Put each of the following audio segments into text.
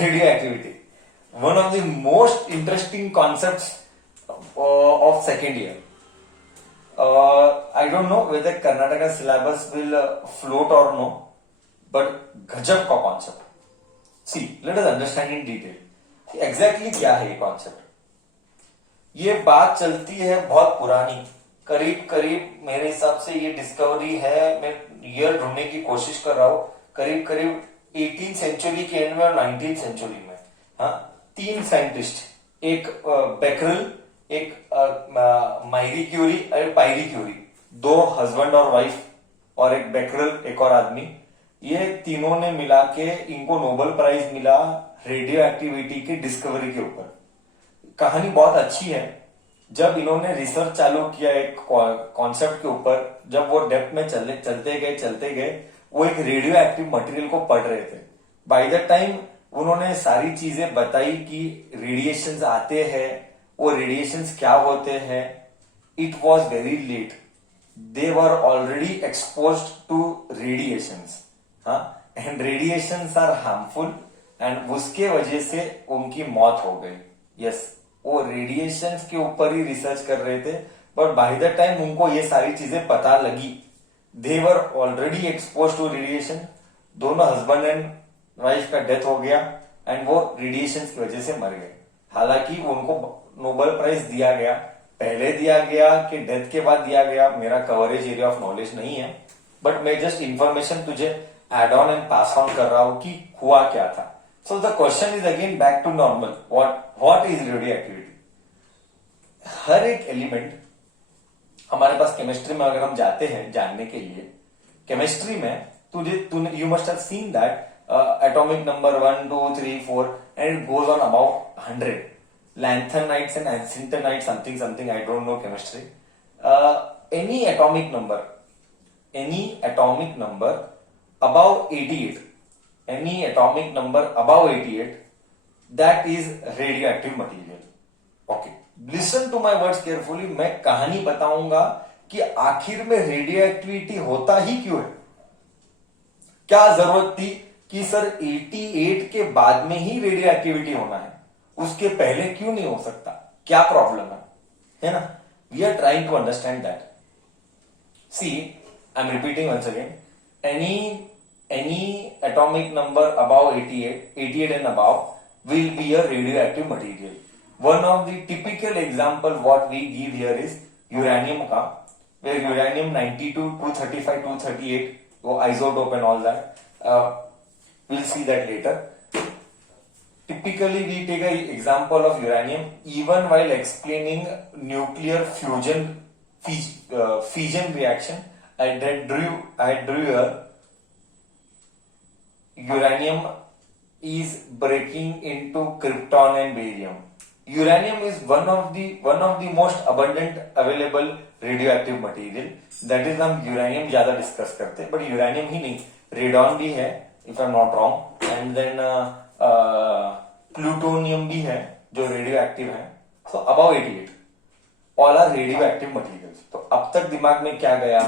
radioactivity, one of the most interesting concepts of second year. I don't know whether Karnataka syllabus will float or no, but गजब का concept. See, let us understand in detail. Exactly क्या है ये concept? ये बात चलती है बहुत पुरानी, करीब करीब मेरे हिसाब से ये डिस्कवरी है, मैं ईयर ढूंढने की कोशिश कर रहा हूं, करीब करीब 18th सेंचुरी के एंड में और 19th सेंचुरी में. हाँ, तीन साइंटिस्ट, एक बेकरल, एक मायरी क्यूरी और पायरी क्यूरी, दो हस्बैंड और वाइफ, और एक बेकरल, एक और आदमी, ये तीनों ने मिला के इनको नोबेल प्राइज मिला रेडियो एक्टिविटी की डिस्कवरी के ऊपर. कहानी बहुत अच्छी है. जब इन्होंने रिसर्च चालू किया एक कॉन्सेप्ट के ऊपर, जब वो डेप्थ में चलते गए वो एक रेडियो एक्टिव मटेरियल को पढ़ रहे थे. बाय द टाइम उन्होंने सारी चीजें बताई कि रेडिएशंस आते हैं, वो रेडिएशंस क्या होते हैं. It was very late, they were already exposed to radiations. हाँ, and radiations are harmful, and उसके वजह से उनकी मौत हो गई. यस, वो रेडिएशंस के ऊपर ही रिसर्च कर रहे थे, बट बाय द टाइम उनको ये सारी चीजें पता लगी, they were already expose to radiation. दोनों हस्बैंड एंड वाइफ का डेथ हो गया एंड वो रेडिएशन की वजह से मर गए. हालांकि उनको नोबेल प्राइज दिया गया, पहले दिया गया कि डेथ के बाद दिया गया, मेरा कवरेज एरिया ऑफ नॉलेज नहीं है, बट मैं जस्ट इंफॉर्मेशन तुझे add on and pass on कर रहा हूं कि हुआ क्या था. So the question is again back to normal. What is radioactivity? हर एक एलिमेंट हमारे पास केमिस्ट्री में अगर हम जाते हैं जानने के लिए, केमिस्ट्री में तूने you must have seen that atomic number 1 2 3 4 and it goes on about 100 lanthanides and actinides, something I don't know chemistry. Any atomic number above 88, any atomic number above 88, that is radioactive material. Okay, listen to my words carefully. मैं कहानी बताऊंगा कि आखिर में radio activity होता ही क्यों है. क्या जरूरत थी कि सर 88 के बाद में ही रेडियो एक्टिविटी होना है, उसके पहले क्यों नहीं हो सकता? क्या प्रॉब्लम है ना? We are trying to understand that. See, I am repeating once again. Any atomic number about 88 and about will be a radioactive material. One of the typical example what we give here is uranium का, where uranium 92, 235, 238, वो isotope and all that. We'll see that later. Typically, we take an example of uranium even while explaining nuclear fission reaction. I drew a uranium is breaking into krypton and barium. Uranium is one of the most abundant available radioactive material. That is हम uranium ज्यादा discuss करते हैं, but uranium ही नहीं, radon भी है if I'm not wrong, and then plutonium भी है जो रेडियो एक्टिव है. So above 88 all are radioactive materials. तो अब तक दिमाग में क्या गया?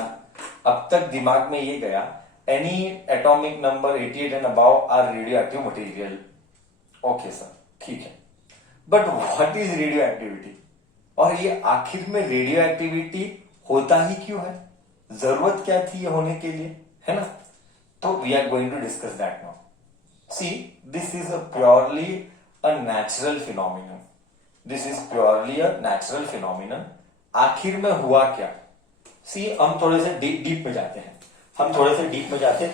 अब तक दिमाग में ये गया, any atomic number 88 and above are radioactive material. Okay sir, ठीक है. But what is radioactivity? और ये आखिर में रेडियो एक्टिविटी होता ही क्यों है? जरूरत क्या थी ये होने के लिए, है ना? तो we are going to discuss that now. See, this is purely a natural phenomenon. This is purely a natural phenomenon. आखिर में हुआ क्या? सी, हम थोड़े से डीप में जाते हैं.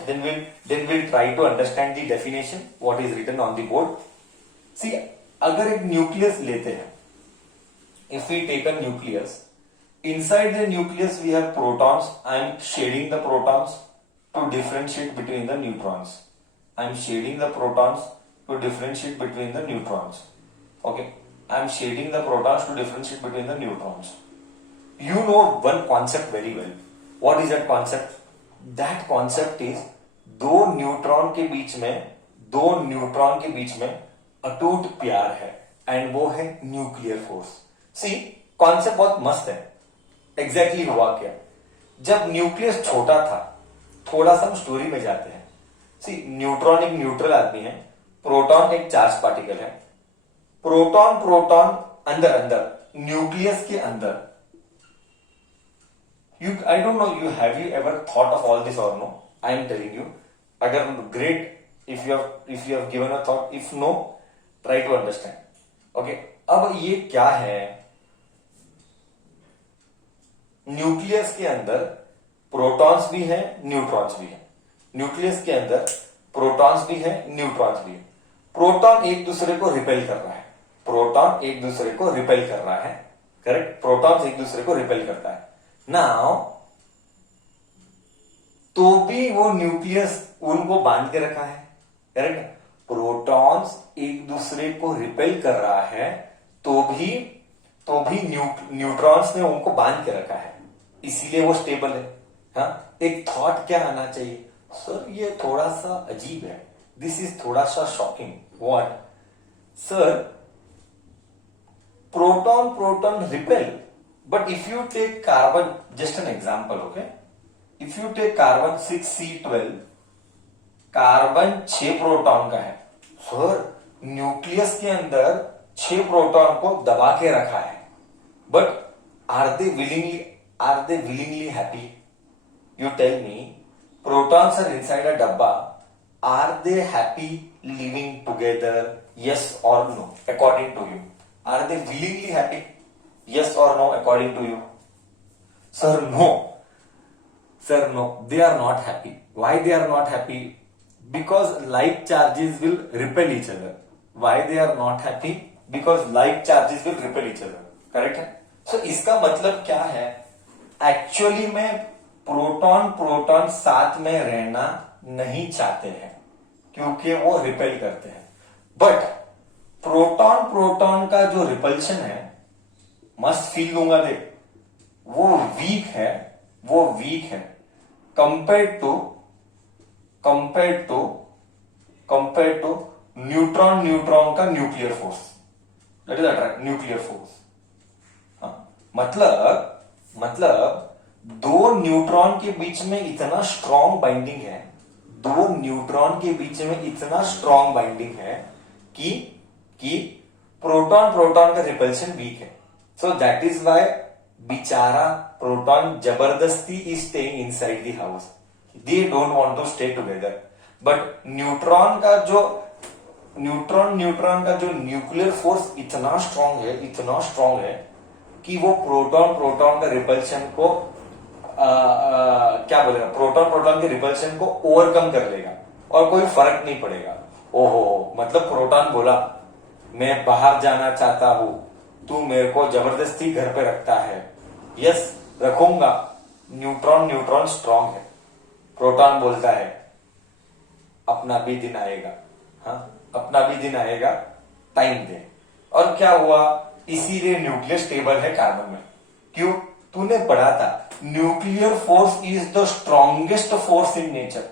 Then will try to understand the definition what is written on the board. See, अगर एक न्यूक्लियस लेते हैं, if we take a nucleus, inside the nucleus we have protons. I am shading the protons to differentiate between the neutrons. I am shading the protons to differentiate between the neutrons. Okay, I am shading the protons to differentiate between the neutrons. You know one concept very well. What is that concept? That concept is दो neutron के बीच में अटूट प्यार है, and वो है nuclear force. सी, concept बहुत मस्त है. एग्जैक्टली हुआ क्या? जब न्यूक्लियस छोटा था, थोड़ा सा हम स्टोरी में जाते हैं. सी, न्यूट्रॉन एक न्यूट्रल आदमी है, प्रोटॉन एक चार्ज पार्टिकल है, प्रोटॉन प्रोटॉन अंदर अंदर न्यूक्लियस के अंदर, I don't know, have you ever thought of all this or no? I am telling you. Agar great, if you have given a thought. If no, try to understand. Okay. अब ये क्या है? Nucleus के अंदर protons भी है, neutrons भी है। न्यूक्लियस के अंदर प्रोटॉन्स भी है, न्यूट्रॉन्स भी है। प्रोटॉन एक दूसरे को रिपेल कर रहा है, प्रोटॉन एक दूसरे को रिपेल कर रहा है, करेक्ट? प्रोटॉन्स एक दूसरे को रिपेल करता है। नाउ तो भी वो न्यूक्लियस उनको बांध के रखा है, करेक्ट? प्रोटॉन्स एक दूसरे को रिपेल कर रहा है, तो भी न्यूट्रॉन्स ने उनको बांध के रखा है, इसीलिए वो स्टेबल है। हाँ, एक थॉट क्या आना चाहिए, सर ये थोड़ा सा अजीब है, दिस इज थोड़ा सा shocking. What sir? Proton proton repel, but if you take carbon, just an example, okay, if you take carbon 6C12, carbon 6 proton का है, सर न्यूक्लियस के अंदर 6 प्रोटॉन को दबा के रखा है, but are they willingly happy? You tell me, protons are inside a डब्बा, are they happy living together? Yes or no, according to you, are they willingly happy? Yes or no, according to you? Sir, no. Sir, no. They are not happy. Why they are not happy? Because like charges will repel each other. Why they are not happy? Because like charges will repel each other. Correct है? So इसका मतलब क्या है? Actually में proton proton साथ में रहना नहीं चाहते हैं, क्योंकि वो रिपेल करते हैं। बट प्रोटॉन प्रोटॉन का जो रिपल्शन है, मस्त फील दूंगा देख, वो वीक है कंपेयर टू न्यूट्रॉन का nuclear force, that is attract nuclear force. मतलब दो न्यूट्रॉन के बीच में इतना स्ट्रॉन्ग बाइंडिंग है, दो न्यूट्रॉन के बीच में इतना स्ट्रॉन्ग बाइंडिंग है कि प्रोटॉन प्रोटॉन का रिपल्शन वीक है। So that is why बिचारा प्रोटॉन जबरदस्ती is staying inside the house. They don't want to stay together. But neutron का जो न्यूक्लियर फोर्स इतना स्ट्रॉन्ग है कि वो प्रोटॉन का रिपल्शन को क्या बोलेगा, प्रोटॉन के रिपल्शन को ओवरकम कर लेगा और कोई फर्क नहीं पड़ेगा। ओहो, मतलब प्रोटॉन बोला मैं बाहर जाना चाहता हूं, तू मेरे को जबरदस्ती घर पे रखता है, यस रखूंगा। न्यूट्रॉन स्ट्रांग है, प्रोटॉन बोलता है अपना भी दिन आएगा, हाँ अपना भी दिन आएगा, टाइम दे। और क्या हुआ, इसीलिए न्यूक्लियर स्टेबल है कार्बन में। क्यों? तूने पढ़ा था nuclear force is the strongest force in nature,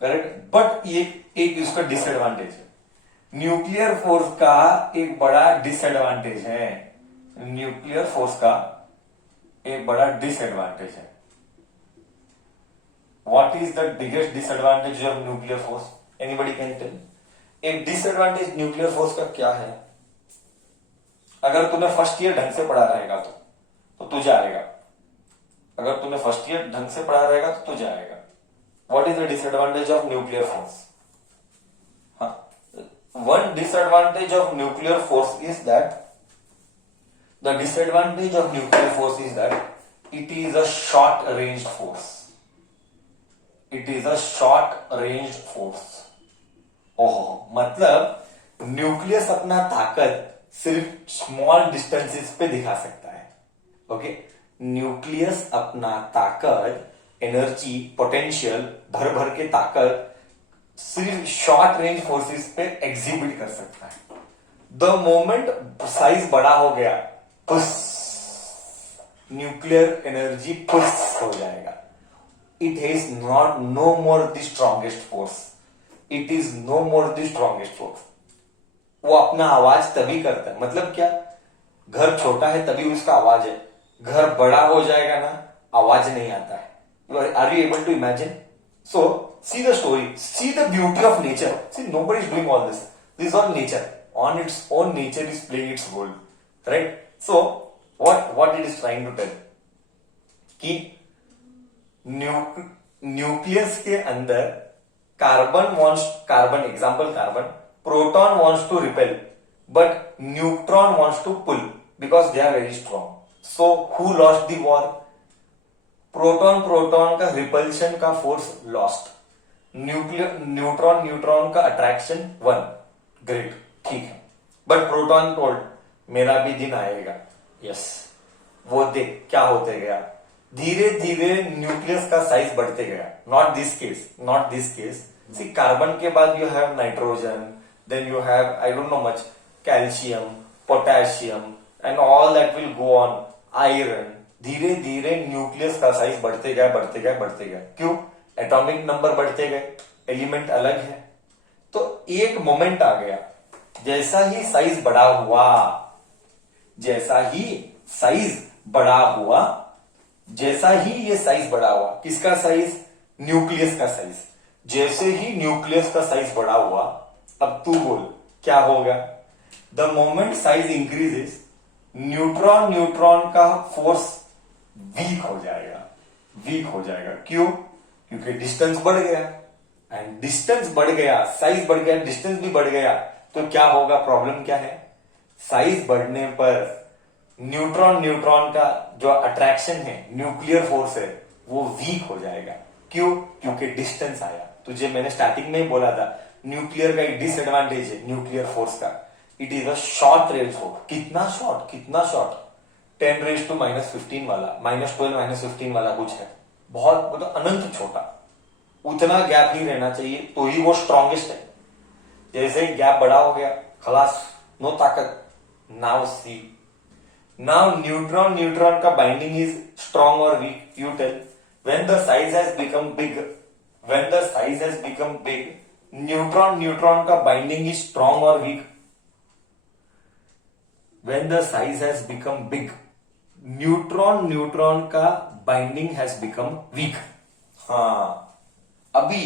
correct? But एक इसका डिसएडवांटेज है, न्यूक्लियर फोर्स का एक बड़ा डिसएडवांटेज है, what is the biggest disadvantage of nuclear force? Anybody can tell? एक डिसएडवांटेज न्यूक्लियर फोर्स का क्या है? अगर तूने फर्स्ट ईयर ढंग से पढ़ा रहेगा तो तुझे आएगा, अगर तूने फर्स्ट ईयर ढंग से पढ़ा रहेगा तो तुझे आएगा। What is the disadvantage of nuclear force? One disadvantage of nuclear force is that it is a short ranged force. ओह, मतलब न्यूक्लियस अपना ताकत सिर्फ स्मॉल डिस्टेंसेस पे दिखा सकता है। ओके, न्यूक्लियस अपना ताकत, एनर्जी, पोटेंशियल, भर के ताकत सिर्फ शॉर्ट रेंज फोर्सेस पे एग्जिबिट कर सकता है। द मोमेंट साइज बड़ा हो गया, पुश, न्यूक्लियर एनर्जी पुश हो जाएगा। It has no more the strongest force, वो अपना आवाज तभी करता है, मतलब क्या, घर छोटा है तभी उसका आवाज है, घर बड़ा हो जाएगा ना, आवाज नहीं आता है। Are you able to imagine? So see the story, see the beauty of nature. See, nobody is doing all this. This is all nature. On its own, nature is playing its role, right? So what it is trying to tell कि nucleus के अंदर carbon example carbon, proton wants to repel but neutron wants to pull because they are very strong. So who lost the war? Proton का repulsion का force lost, neutron का attraction won. Great, ठीक है. But proton told मेरा भी दिन आएगा. Yes, वो देख क्या होते गया. धीरे धीरे न्यूक्लियस का साइज बढ़ते गया. Not this case. See, carbon के बाद you have nitrogen, then you have I don't know much calcium, potassium and all that will go on, iron. धीरे धीरे न्यूक्लियस का साइज बढ़ते गया. क्यों? एटॉमिक नंबर बढ़ते गए, एलिमेंट अलग है. तो एक मोमेंट आ गया, जैसा ही साइज बड़ा हुआ, किसका साइज? न्यूक्लियस का साइज. जैसे ही न्यूक्लियस का साइज बड़ा हुआ, अब तू बोल क्या होगा? The moment size increases, neutron का फोर्स वीक हो जाएगा. क्यों? क्योंकि डिस्टेंस बढ़ गया, एंड डिस्टेंस बढ़ गया, साइज बढ़ गया, डिस्टेंस भी बढ़ गया. तो क्या होगा? प्रॉब्लम क्या है? साइज बढ़ने पर न्यूट्रॉन का जो अट्रैक्शन है, न्यूक्लियर फोर्स है, वो वीक हो जाएगा. क्यों? क्योंकि डिस्टेंस आया. तुझे मैंने स्टार्टिंग में ही बोला था, न्यूक्लियर का एक डिसएडवांटेज है न्यूक्लियर फोर्स का. It is a short range force. कितना शॉर्ट? 10⁻⁻15 वाला, -12 -15 वाला कुछ है. बहुत मतलब अनंत छोटा. उतना गैप ही रहना चाहिए तो ही वो स्ट्रॉन्गेस्ट है. जैसे गैप बड़ा हो गया, खलास, नो ताकत. नाउ न्यूट्रॉन का बाइंडिंग इज स्ट्रॉन्ग और weak. You tell. When the size has become big, neutron का बाइंडिंग इज स्ट्रॉन्ग और weak. When the size has become big, neutron का बाइंडिंग हैज बिकम वीक. हाँ, अभी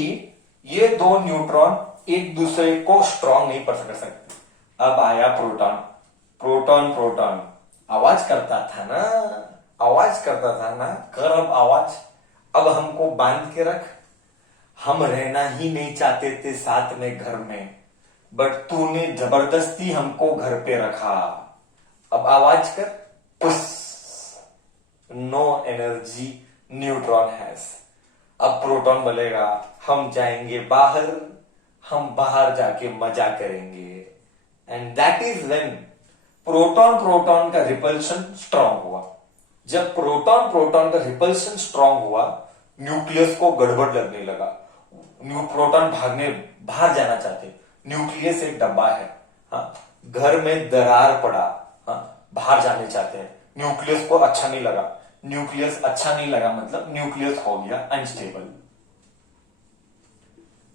ये दो न्यूट्रॉन एक दूसरे को स्ट्रॉन्ग नहीं कर सकते. अब आया प्रोटॉन आवाज करता था ना, कर अब आवाज. अब हमको बांध के रख. हम रहना ही नहीं चाहते थे साथ में घर में, बट तूने जबरदस्ती हमको घर पे रखा. अब आवाज कर. Push. No energy neutron has. अब प्रोटॉन बोलेगा हम जाएंगे बाहर, हम बाहर जाके मजा करेंगे. And that is when proton का रिपल्शन स्ट्रांग हुआ. जब प्रोटॉन का रिपल्शन स्ट्रांग हुआ, न्यूक्लियस को गड़बड़ लगने लगा. प्रोटॉन बाहर जाना चाहते. न्यूक्लियस एक डब्बा है. हाँ, घर में दरार पड़ा. हाँ, बाहर जाने चाहते हैं. न्यूक्लियस को अच्छा नहीं लगा, मतलब न्यूक्लियस हो गया अनस्टेबल.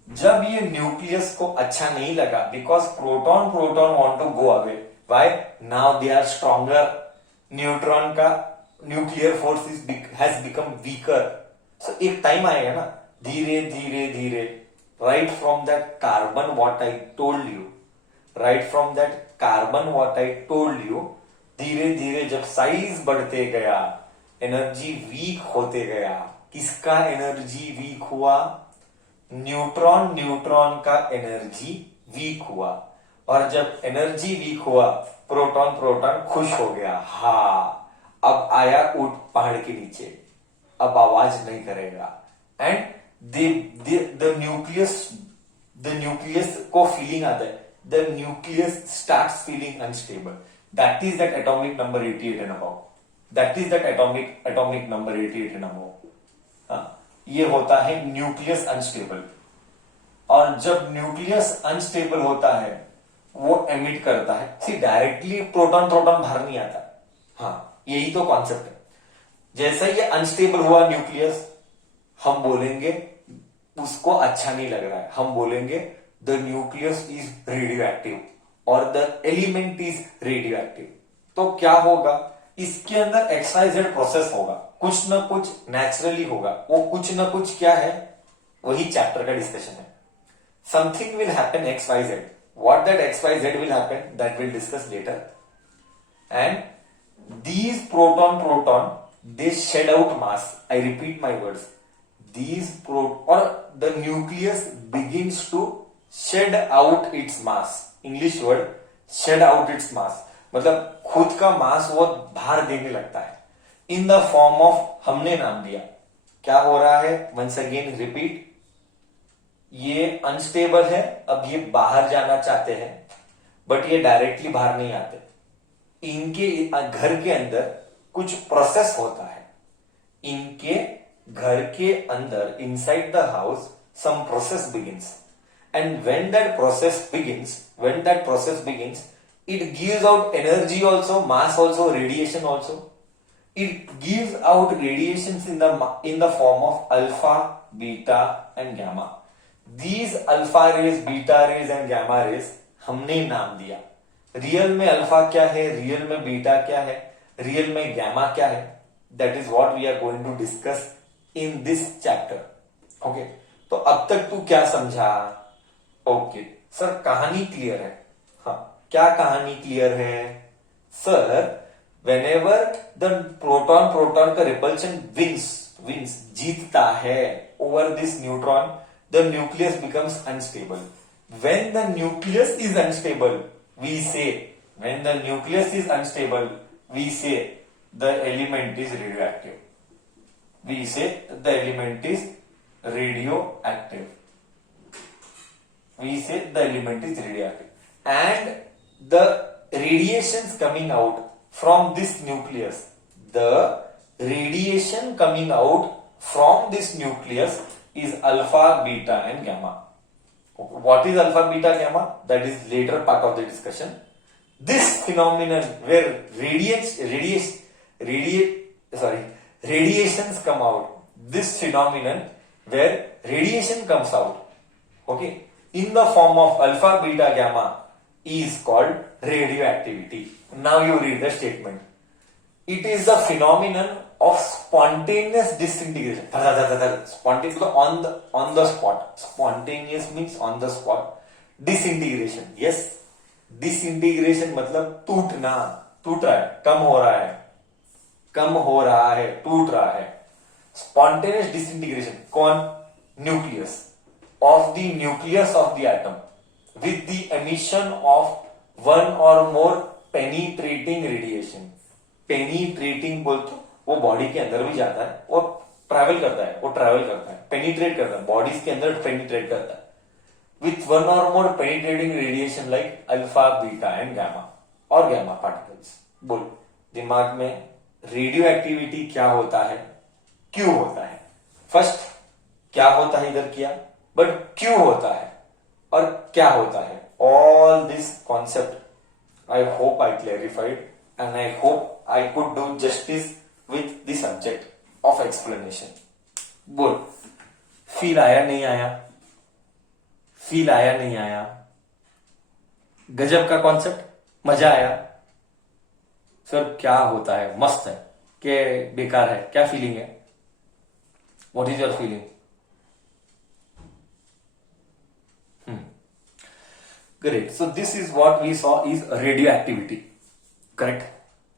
जब ये न्यूक्लियस को अच्छा नहीं लगा, because proton want to go away. Why? Now they are stronger. Neutron का nuclear force has become weaker. So एक टाइम आएगा ना, धीरे right from that carbon what I told you, धीरे जब साइज बढ़ते गया, एनर्जी वीक होते गया. किसका एनर्जी वीक हुआ? न्यूट्रॉन का एनर्जी वीक हुआ. और जब एनर्जी वीक हुआ, प्रोटॉन खुश हो गया. हाँ, अब आया ऊंट पहाड़ के नीचे, अब आवाज नहीं करेगा. एंड द न्यूक्लियस को फीलिंग आता है. The nucleus starts feeling unstable. That is that atomic number 88 and above. हाँ, ये होता है न्यूक्लियस अनस्टेबल. और जब न्यूक्लियस अनस्टेबल होता है, वो एमिट करता है. सी, डायरेक्टली प्रोटॉन बाहर नहीं आता. हाँ, यही तो कॉन्सेप्ट है. जैसे ये अनस्टेबल हुआ न्यूक्लियस, हम बोलेंगे उसको अच्छा नहीं लग रहा है. हम बोलेंगे the nucleus is radioactive और the element is radioactive. तो क्या होगा? इसके अंदर XYZ प्रोसेस होगा. कुछ ना कुछ नेचुरली होगा. वो कुछ ना कुछ क्या है? वही चैप्टर का डिस्कशन है. Something will happen X Y Z. What that X Y Z will happen that will discuss later. And these proton they shed out mass. I repeat my words. These or the nucleus begins to shed out its mass. English word shed out its mass मतलब खुद का मास वो बाहर देने लगता है in the form of, हमने नाम दिया. क्या हो रहा है? Once again repeat. ये अनस्टेबल है, अब ये बाहर जाना चाहते हैं बट ये डायरेक्टली बाहर नहीं आते. इनके घर के अंदर कुछ प्रोसेस होता है. इनके घर के अंदर inside the house some process begins. And when that process begins it gives out energy also, mass also, radiation also. It gives out radiations in the form of alpha, beta and gamma. These alpha rays, beta rays and gamma rays हमने नाम दिया. Real में alpha क्या है, real में beta क्या है, real में गैमा क्या है, that is what we are going to discuss in this chapter. Okay, तो अब तक तू क्या समझा? ओके सर, कहानी क्लियर है. हाँ, क्या कहानी क्लियर है? सर, whenever the proton का repulsion wins जीतता है over this neutron, the nucleus becomes unstable. When the nucleus is unstable, we say the element is radioactive. And the radiations coming out from this nucleus, is alpha, beta and gamma. What is alpha, beta, gamma? That is later part of the discussion. This phenomenon where radiations come out, this phenomenon where radiation comes out, okay, in the form of alpha, beta, gamma is called radioactivity. Now you read the statement. It is the phenomenon of spontaneous disintegration. Spontaneous on the spot. Spontaneous means on the spot. Disintegration. Yes. Disintegration मतलब टूटना, टूट रहा है, कम हो रहा है, टूट रहा है. Spontaneous disintegration. कौन? Nucleus. Of the nucleus of the atom with the emission of one or more penetrating radiation. Penetrating बोल तो वो बॉडी के अंदर भी जाता है, वो ट्रैवल करता है, पेनिट्रेट करता है, बॉडीज के अंदर पेनिट्रेट करता है. With one or more penetrating radiation like alpha, beta and gamma और gamma particles. बोल, दिमाग में रेडियो एक्टिविटी क्या होता है, क्यों होता है? फर्स्ट क्या होता है इधर किया, बट क्यों होता है और क्या होता है? All this concept I hope I clarified and I hope I could do justice with the subject of explanation. बोल, फील आया नहीं आया? गजब का कॉन्सेप्ट, मजा आया? सर क्या होता है, मस्त है कि बेकार है, क्या फीलिंग है? What is your feeling? Great. So this is what we saw is radioactivity. Correct?